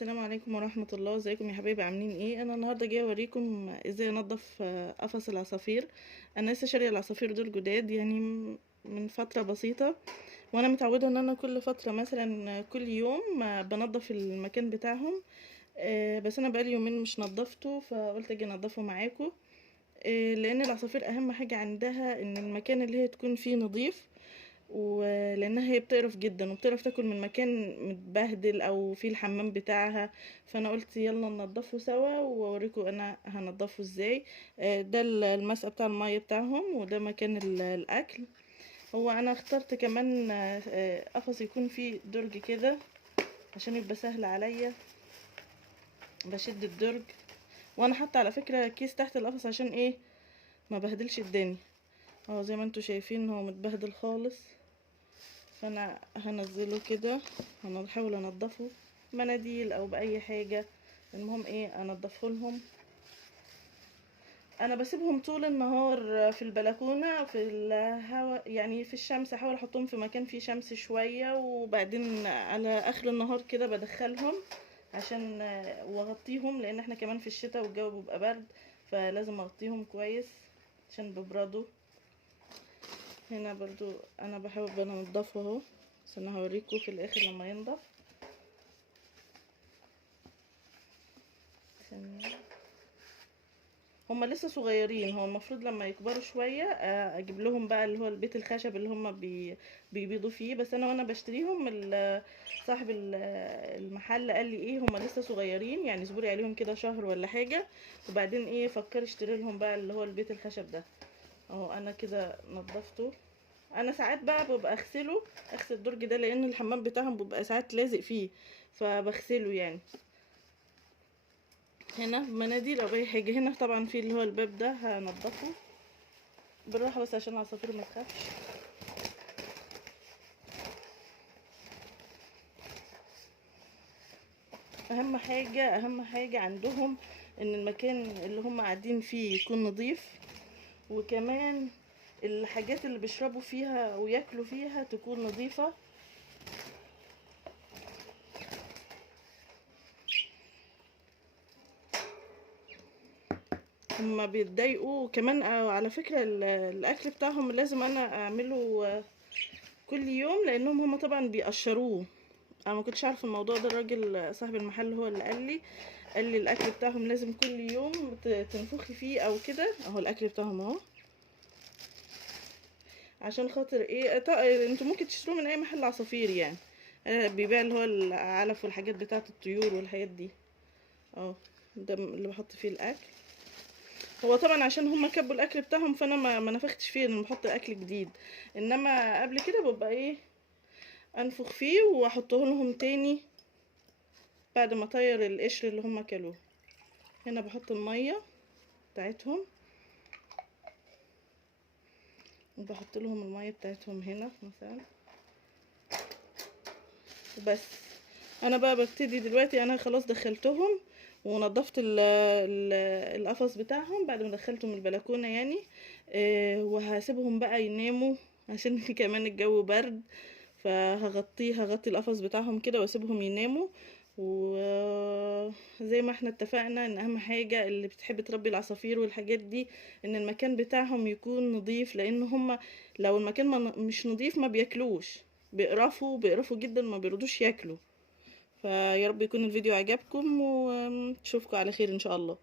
السلام عليكم ورحمة الله. ازيكم يا حبايبي؟ عاملين ايه؟ انا النهارده جايه اوريكم ازاي انضف قفص العصافير. انا لسه شاريه العصافير دول جداد يعني من فتره بسيطه، وانا متعوده ان انا كل فتره مثلا كل يوم بنضف المكان بتاعهم. بس انا بقالي يومين مش نضفته، فقلت اجي انضفه معاكم. لان العصافير اهم حاجه عندها ان المكان اللي هي تكون فيه نظيف، ولانها هي بتقرف جدا وبتقرف تاكل من مكان متبهدل او في الحمام بتاعها. فانا قلت يلا ننضفه سوا واوريكم انا هنضفه ازاي. ده المسقى بتاع المية بتاعهم، وده مكان الاكل. هو انا اخترت كمان قفص يكون فيه درج كده عشان يبقى سهل عليا بشد الدرج. وانا حاطه على فكره كيس تحت القفص عشان ايه؟ ما بهدلش الدنيا. اهو زي ما انتوا شايفين هو متبهدل خالص، فانا هنزله كده. هنحاول انضفه مناديل او باي حاجه، المهم ايه انضفه لهم. انا بسيبهم طول النهار في البلكونه في الهواء، يعني في الشمس. احاول احطهم في مكان فيه شمس شويه، وبعدين على اخر النهار كده بدخلهم عشان واغطيهم، لان احنا كمان في الشتاء والجو بيبقى برد، فلازم اغطيهم كويس عشان بيبردوا. هنا برضو انا بحاول انضفه اهو، بس انا هوريكم في الاخر لما ينضف. هما لسه صغيرين، هو المفروض لما يكبروا شويه اجيب لهم بقى اللي هو البيت الخشب اللي هما بيبيضوا فيه. بس انا وانا بشتريهم صاحب المحل قال لي ايه، هما لسه صغيرين يعني اصبري عليهم كده شهر ولا حاجه، وبعدين ايه فكر اشتري لهم بقى اللي هو البيت الخشب ده. اهو انا كده نضفته. انا ساعات بقى ببقى اغسل الدرج ده، لان الحمام بتاعهم بيبقى ساعات لازق فيه، فبغسله يعني. هنا مناديل او اي حاجه. هنا طبعا في اللي هو الباب ده هنضفه بالراحه بس عشان العصافير ما تخافش. اهم حاجه عندهم ان المكان اللي هم قاعدين فيه يكون نظيف، وكمان الحاجات اللي بيشربوا فيها وياكلوا فيها تكون نظيفه. هما بيتضايقوا كمان. على فكره الاكل بتاعهم لازم انا اعمله كل يوم، لانهم هما طبعا بيقشروه. انا ما كنتش عارفه الموضوع ده، الراجل صاحب المحل هو اللي قال لي الاكل بتاعهم لازم كل يوم تنفخي فيه او كده. اهو الاكل بتاعهم اهو، عشان خاطر ايه انتوا ممكن تشتروه من اي محل عصافير يعني. بيبيع اللي هو العلف والحاجات بتاعه الطيور والحاجات دي. اه ده اللي بحط فيه الاكل. هو طبعا عشان هما كبوا الاكل بتاعهم، فانا ما نفختش فيه، انا بحط اكل جديد. انما قبل كده ببقى ايه انفخ فيه واحطه لهم تاني بعد ما اطير القشر اللي هما كلوه. هنا بحط الميه بتاعتهم، وبحط لهم الميه بتاعتهم هنا مثلا وبس. انا بقى ببتدي دلوقتي، انا خلاص دخلتهم ونضفت القفص بتاعهم بعد ما دخلتهم البلكونه يعني. وهسيبهم بقى يناموا عشان كمان الجو برد، هغطي القفص بتاعهم كده واسيبهم يناموا. وزي ما احنا اتفقنا ان اهم حاجة اللي بتحب تربي العصافير والحاجات دي ان المكان بتاعهم يكون نظيف، لان هم لو المكان مش نظيف ما بياكلوش، بيقرفوا جدا، ما بيرضوش ياكلوا. فيا رب يكون الفيديو عجبكم، واشوفكم على خير ان شاء الله.